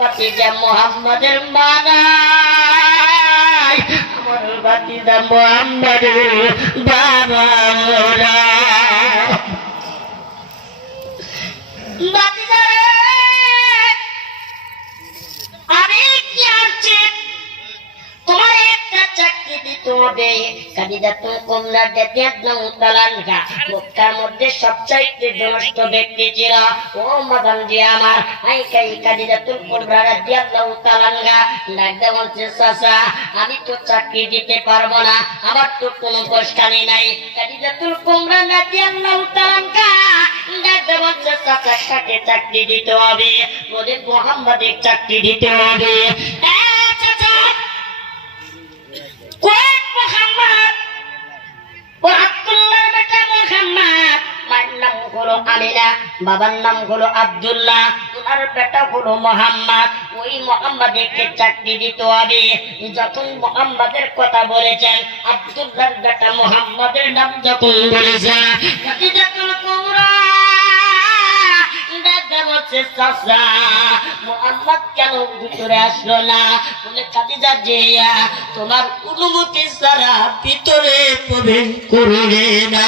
ভাতিজা মুহাম্মাদের মা নাই, আমার ভাতিজা মুহাম্মাদের বাবা মোরা। আমি কি আছি তোমার একটা চাকরি দিতে হবে। কাদিজাতুল কুবরা রাদিয়াল্লাহু তাআলা আনহা মক্কার মধ্যে সবচাইতে ধনিষ্ঠ ব্যক্তি ছিল। ও মাদান জি আমার আইকাই কাদিজাতুল কুবরা রাদিয়াল্লাহু তাআলা আনহা ডাকতে বলছে, চাচা আমি তো চাকরি দিতে পারবো না, আমার তো কোনো গোষ্ঠানি নাই। কাদিজাতুল কুবরা রাদিয়াল্লাহু তাআলা আনহা ডাকতে বলছে, চাচা কাকে চাকরি দিতে হবে? বলে মুহাম্মাদের চাকরি দিতে হবে। বাবার নাম হলো আব্দুল্লাহ, ওনার বেটা হলো মোহাম্মদ। ওই মোহাম্মদকে চাকরি দিতে হবে। যখন মোহাম্মদের কথা বলেছেন, আব্দুল্লাহর বেটা মোহাম্মদের নাম যখন বলেছেন, মোহাম্মদ কেন ভিতরে আসলো না? বলে খাদিজা যে তোমার অনুমতি ছাড়া ভিতরে প্রবেশ করবে না।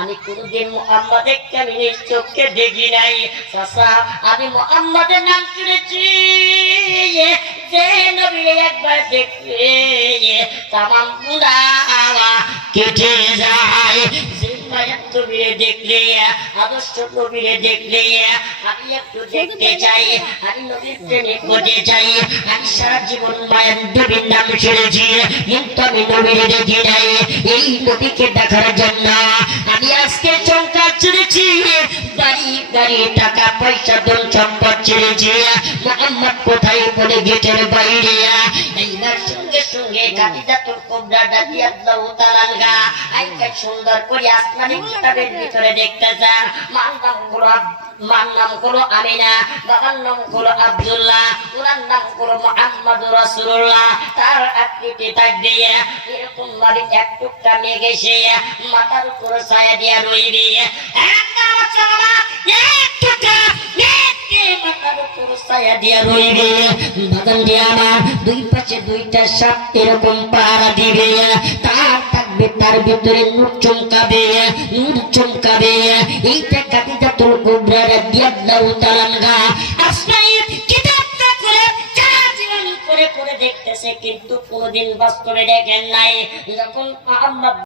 আমি কোনদিন মুহাম্মাদের নিজ চোখে দেখি নাই। আমি মুহাম্মাদের নাম শুনেছি, যে নবী একবার দেখলে তামাম গুনাহ কেটে যায়। নবীরে দেখলে, আদর্শ নবীরে দেখলে আমি একটু দেখতে চাই, আমি নবীর প্রেমে পড়তে চাই। আমি সারা জীবন মায়ের নবীর নাম শুনেছি, কিন্তু আমি নবীরে দেখি নাই। এই নবীকে দেখার জন্য আমি আজকে সংসার ছেড়েছি, বাড়ি গাড়ি টাকা পয়সা ধন সম্পদ ছেড়েছি। মুহাম্মদ কোথায় বলে গেটের বাইরে। এইবার সঙ্গে সঙ্গে খাদিজাতুল কুবরা রাদিয়াল্লাহু তাআলা আনহা আইকা সুন্দর করে আসমানি কিতাবের ভিতরে দেখতেছে। মার নাম হলো আমিনা, বাবার নাম হলো আব্দুল্লাহ, ওনার নাম হলো মুহাম্মাদুর রাসূলুল্লাহ। তার আকৃতি থাকবে এরকম ভাবে এক টুকটা মেঘ এসে মাথার উপর ছায়া দিয়া রইবে। দুই পাশে দুইটা সাপ এরকম পাহারা দিবে। তার ভিতরে নূর চমকাবে। এইটা খাদিজাতুল কুবরা রাদিয়াল্লাহু তাআলা আনহা আসমানের কিতাবটা করে সারা জীবন পড়ে দেখতেছে, কিন্তু কোনোদিন বাস্তবে দেখেন নাই। যখন মুহাম্মদ